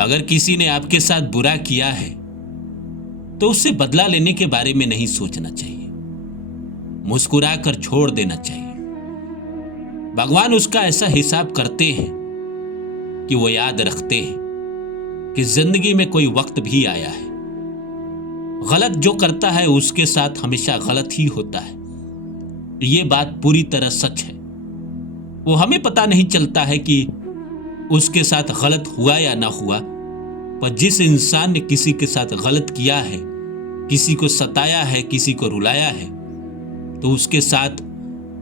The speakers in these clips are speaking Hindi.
अगर किसी ने आपके साथ बुरा किया है तो उससे बदला लेने के बारे में नहीं सोचना चाहिए, मुस्कुराकर छोड़ देना चाहिए। भगवान उसका ऐसा हिसाब करते हैं कि वो याद रखते हैं कि जिंदगी में कोई वक्त भी आया है, गलत जो करता है उसके साथ हमेशा गलत ही होता है। ये बात पूरी तरह सच है। वो हमें पता नहीं चलता है कि उसके साथ गलत हुआ या ना हुआ, पर जिस इंसान ने किसी के साथ गलत किया है, किसी को सताया है, किसी को रुलाया है, तो उसके साथ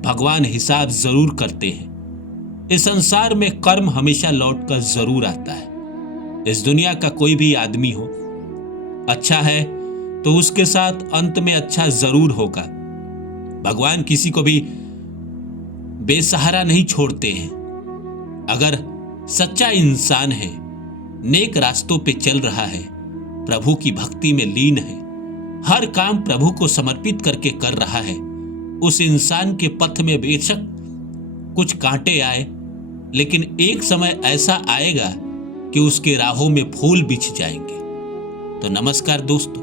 भगवान हिसाब जरूर करते हैं। इस संसार में कर्म हमेशा लौट कर जरूर आता है। इस दुनिया का कोई भी आदमी हो, अच्छा है तो उसके साथ अंत में अच्छा जरूर होगा। भगवान किसी को भी बेसहारा नहीं छोड़ते हैं। अगर सच्चा इंसान है, नेक रास्तों पे चल रहा है, प्रभु की भक्ति में लीन है, हर काम प्रभु को समर्पित करके कर रहा है, उस इंसान के पथ में बेशक कुछ कांटे आए, लेकिन एक समय ऐसा आएगा कि उसके राहों में फूल बिछ जाएंगे। तो नमस्कार दोस्तों,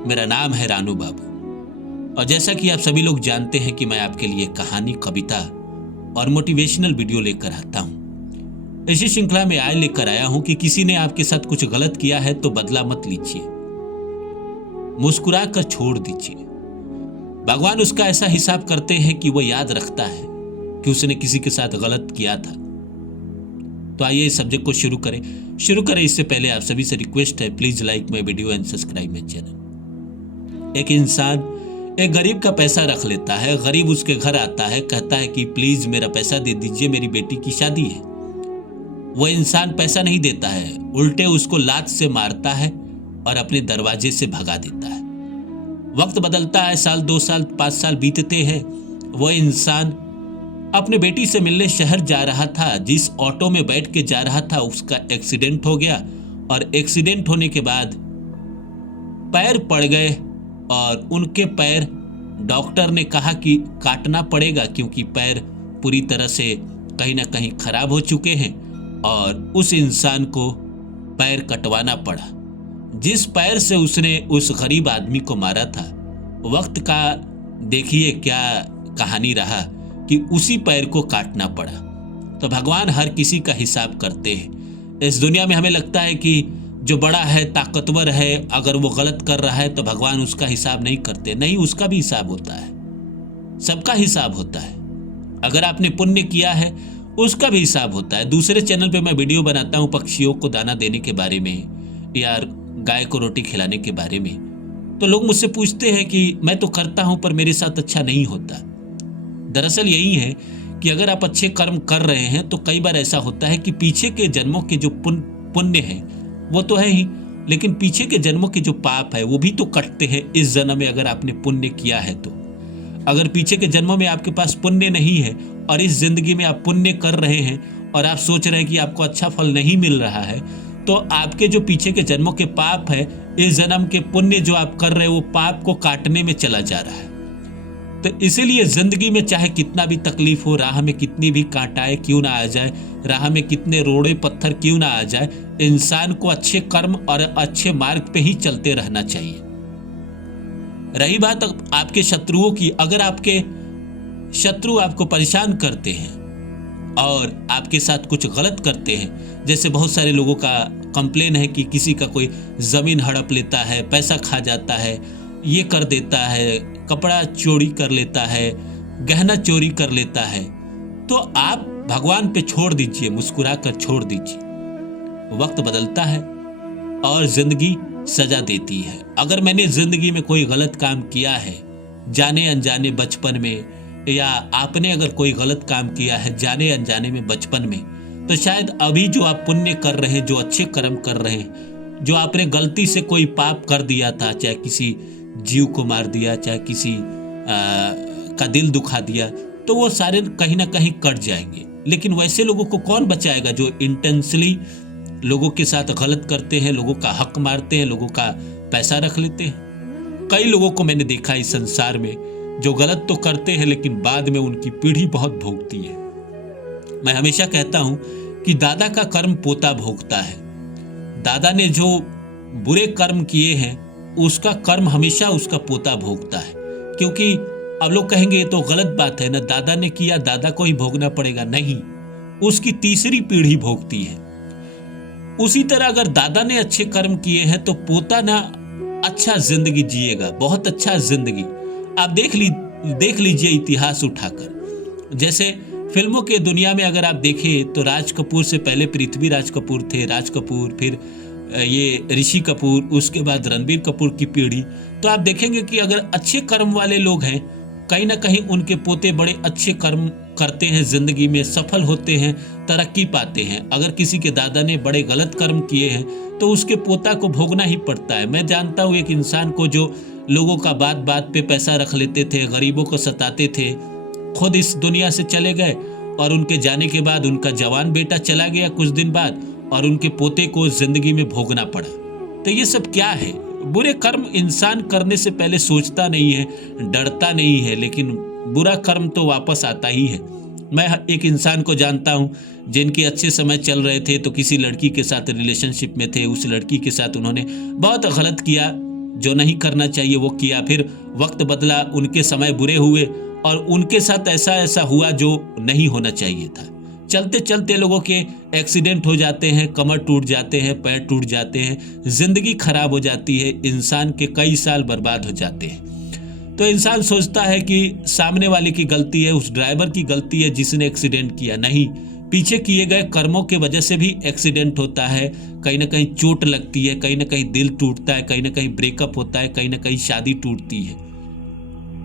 मेरा नाम है रानू बाबू, और जैसा कि आप सभी लोग जानते हैं कि मैं आपके लिए कहानी, कविता और मोटिवेशनल वीडियो लेकर आता हूं। इसी श्रृंखला में आए लेकर आया हूं कि किसी ने आपके साथ कुछ गलत किया है तो बदला मत लीजिए, मुस्कुरा कर छोड़ दीजिए। भगवान उसका ऐसा हिसाब करते हैं कि वो याद रखता है कि उसने किसी के साथ गलत किया था। तो आइए इस सब्जेक्ट को शुरू करें। इससे पहले आप सभी से रिक्वेस्ट है, please like my video and subscribe my channel. एक इंसान एक गरीब का पैसा रख लेता है। गरीब उसके घर आता है, कहता है कि प्लीज मेरा पैसा दे दीजिए, मेरी बेटी की शादी है। वो इंसान पैसा नहीं देता है, उल्टे उसको लात से मारता है और अपने दरवाजे से भगा देता है। वक्त बदलता है, साल 2 साल 5 साल बीतते हैं। वो इंसान अपने बेटी से मिलने शहर जा रहा था। जिस ऑटो में बैठ के जा रहा था उसका एक्सीडेंट हो गया, और एक्सीडेंट होने के बाद पैर पड़ गए, और उनके पैर डॉक्टर ने कहा कि काटना पड़ेगा क्योंकि पैर पूरी तरह से कहीं ना कहीं खराब हो चुके हैं, और उस इंसान को पैर कटवाना पड़ा। जिस पैर से उसने उस गरीब आदमी को मारा था, वक्त का देखिए क्या कहानी रहा कि उसी पैर को काटना पड़ा। तो भगवान हर किसी का हिसाब करते हैं। इस दुनिया में हमें लगता है कि जो बड़ा है, ताकतवर है, अगर वो गलत कर रहा है तो भगवान उसका हिसाब नहीं करते। नहीं, उसका भी हिसाब होता है, सबका हिसाब होता है। अगर आपने पुण्य किया है उसका भी हिसाब होता है। दूसरे चैनल पे मैं वीडियो बनाता हूँ पक्षियों को दाना देने के बारे में या गाय को रोटी खिलाने के बारे में, तो लोग मुझसे पूछते हैं कि मैं तो करता हूं पर मेरे साथ अच्छा नहीं होता। दरअसल यही है कि अगर आप अच्छे कर्म कर रहे हैं तो कई बार ऐसा होता है कि पीछे के जन्मों के जो पुण्य है वो तो है ही, लेकिन पीछे के जन्मों के जो पाप है वो भी तो कटते हैं इस जन्म में, अगर आपने पुण्य किया है तो। अगर पीछे के जन्मों में आपके पास पुण्य नहीं है और इस जिंदगी में आप पुण्य कर रहे हैं और आप सोच रहे हैं कि आपको अच्छा फल नहीं मिल रहा है, तो आपके जो पीछे के जन्मों के पाप है, इस जन्म के पुण्य जो आप कर रहे हैं वो पाप को काटने में चला जा रहा है। तो इसीलिए जिंदगी में चाहे कितना भी तकलीफ हो, राह में कितनी भी कांटाएं क्यों ना आ जाए, राह में कितने रोड़े पत्थर क्यों ना आ जाए, इंसान को अच्छे कर्म और अच्छे मार्ग पे ही चलते रहना चाहिए। रही बात आपके शत्रुओं की, अगर आपके शत्रु आपको परेशान करते हैं और आपके साथ कुछ गलत करते हैं, जैसे बहुत सारे लोगों का कंप्लेन है कि किसी का कोई जमीन हड़प लेता है, पैसा खा जाता है, ये कर देता है, कपड़ा चोरी कर लेता है, गहना चोरी कर लेता है, तो आप भगवान पे छोड़ दीजिए, मुस्कुरा कर छोड़ दीजिए। वक्त बदलता है और जिंदगी सजा देती है। अगर मैंने जिंदगी में कोई गलत काम किया है जाने अनजाने बचपन में, या आपने अगर कोई गलत काम किया है जाने अनजाने में बचपन में, तो शायद अभी जो आप पुण्य कर रहे हैं, जो अच्छे कर्म कर रहे हैं, जो आपने गलती से कोई पाप कर दिया था, चाहे किसी जीव को मार दिया, चाहे किसी का दिल दुखा दिया, तो वो सारे कहीं ना कहीं कट जाएंगे। लेकिन वैसे लोगों को कौन बचाएगा जो इंटेंशनली लोगों के साथ गलत करते हैं, लोगों का हक मारते हैं, लोगों का पैसा रख लेते हैं। कई लोगों को मैंने देखा इस संसार में जो गलत तो करते हैं लेकिन बाद में उनकी पीढ़ी बहुत भोगती है। मैं हमेशा कहता हूं कि दादा का कर्म पोता भोगता है। दादा ने जो बुरे कर्म किए हैं उसका कर्म हमेशा उसका पोता भोगता है। क्योंकि अब लोग कहेंगे ये तो गलत बात है ना, दादा ने किया दादा को ही भोगना पड़ेगा। नहीं, उसकी तीसरी पीढ़ी भोगती है। उसी तरह अगर दादा ने अच्छे कर्म किए हैं तो पोता ना अच्छा जिंदगी जिएगा, बहुत अच्छा जिंदगी। आप देख लीजिए इतिहास उठाकर। जैसे फिल्मों के दुनिया में अगर आप देखें तो राज कपूर से पहले पृथ्वीराज कपूर थे, राज कपूर, फिर ये ऋषि कपूर, उसके बाद रणबीर कपूर की पीढ़ी। तो आप देखेंगे कि अगर अच्छे कर्म वाले लोग हैं, कहीं ना कहीं उनके पोते बड़े अच्छे कर्म करते हैं, जिंदगी में सफल होते हैं, तरक्की पाते हैं। अगर किसी के दादा ने बड़े गलत कर्म किए हैं तो उसके पोता को भोगना ही पड़ता है। मैं जानता हूँ एक इंसान को जो लोगों का बात बात पे पैसा रख लेते थे, गरीबों को सताते थे, खुद इस दुनिया से चले गए और उनके जाने के बाद उनका जवान बेटा चला गया कुछ दिन बाद और उनके पोते को जिंदगी में भोगना पड़ा। तो ये सब क्या है? बुरे कर्म इंसान करने से पहले सोचता नहीं है, डरता नहीं है, लेकिन बुरा कर्म तो वापस आता ही है। मैं एक इंसान को जानता हूँ जिनके अच्छे समय चल रहे थे तो किसी लड़की के साथ रिलेशनशिप में थे, उस लड़की के साथ उन्होंने बहुत गलत किया, जो नहीं करना चाहिए वो किया। फिर वक्त बदला, उनके समय बुरे हुए और उनके साथ ऐसा हुआ जो नहीं होना चाहिए था। चलते चलते लोगों के एक्सीडेंट हो जाते हैं, कमर टूट जाते हैं, पैर टूट जाते हैं, जिंदगी खराब हो जाती है, इंसान के कई साल बर्बाद हो जाते हैं। तो इंसान सोचता है कि सामने वाले की गलती है, उस ड्राइवर की गलती है जिसने एक्सीडेंट किया। नहीं, पीछे किए गए कर्मों के वजह से भी एक्सीडेंट होता है, कहीं ना कहीं चोट लगती है, कहीं ना कहीं दिल टूटता है, कहीं ना कहीं ब्रेकअप होता है, कहीं ना कहीं शादी टूटती है।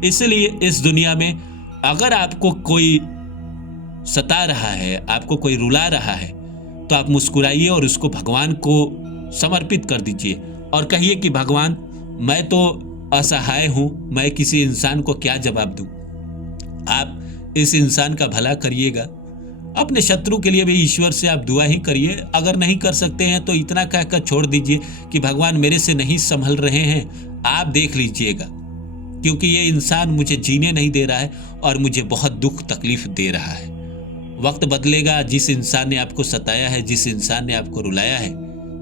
इसलिए इस दुनिया में अगर आपको कोई सता रहा है, आपको कोई रुला रहा है, तो आप मुस्कुराइए और उसको भगवान को समर्पित कर दीजिए और कहिए कि भगवान, मैं तो असहाय हूं, मैं किसी इंसान को क्या जवाब दूं। आप इस इंसान का भला करिएगा। अपने शत्रु के लिए भी ईश्वर से आप दुआ ही करिए। अगर नहीं कर सकते हैं तो इतना कहकर छोड़ दीजिए कि भगवान मेरे से नहीं संभल रहे हैं, आप देख लीजिएगा, क्योंकि ये इंसान मुझे जीने नहीं दे रहा है और मुझे बहुत दुख तकलीफ दे रहा है। वक्त बदलेगा। जिस इंसान ने आपको सताया है, जिस इंसान ने आपको रुलाया है,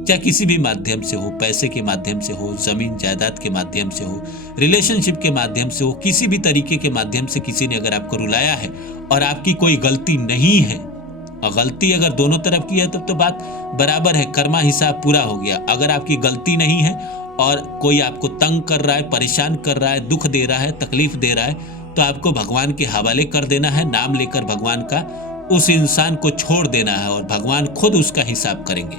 चाहे किसी भी माध्यम से हो, पैसे के माध्यम से हो, जमीन जायदाद के माध्यम से हो, रिलेशनशिप के माध्यम से हो, किसी भी तरीके के माध्यम से किसी ने अगर आपको रुलाया है और आपकी कोई गलती नहीं है, और गलती अगर दोनों तरफ की है तब तो बात बराबर है, कर्मा हिसाब पूरा हो गया। अगर आपकी गलती नहीं है और कोई आपको तंग कर रहा है, परेशान कर रहा है, दुख दे रहा है, तकलीफ दे रहा है, तो आपको भगवान के हवाले कर देना है। नाम लेकर भगवान का उस इंसान को छोड़ देना है और भगवान खुद उसका हिसाब करेंगे।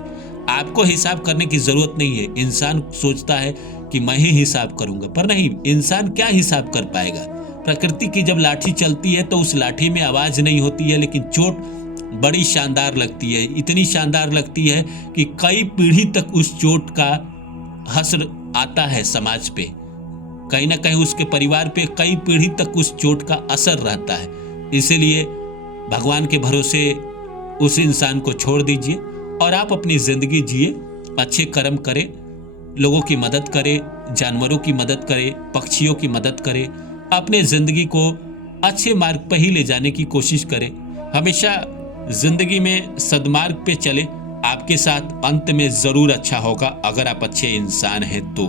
आपको हिसाब करने की जरूरत नहीं है। इंसान सोचता है कि मैं ही हिसाब करूंगा, पर नहीं, इंसान क्या हिसाब कर पाएगा। प्रकृति की जब लाठी चलती है तो उस लाठी में आवाज नहीं होती है, लेकिन चोट बड़ी शानदार लगती है, इतनी शानदार लगती है कि कई पीढ़ी तक उस चोट का हसर आता है समाज पे, कहीं ना कहीं उसके परिवार पे कई पीढ़ी तक उस चोट का असर रहता है। इसीलिए भगवान के भरोसे उस इंसान को छोड़ दीजिए और आप अपनी जिंदगी जिए, अच्छे कर्म करें, लोगों की मदद करें, जानवरों की मदद करें, पक्षियों की मदद करें, अपने जिंदगी को अच्छे मार्ग पर ही ले जाने की कोशिश करें। हमेशा जिंदगी में सद्मार्ग पे चले, आपके साथ अंत में जरूर अच्छा होगा अगर आप अच्छे इंसान हैं तो।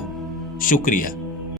शुक्रिया।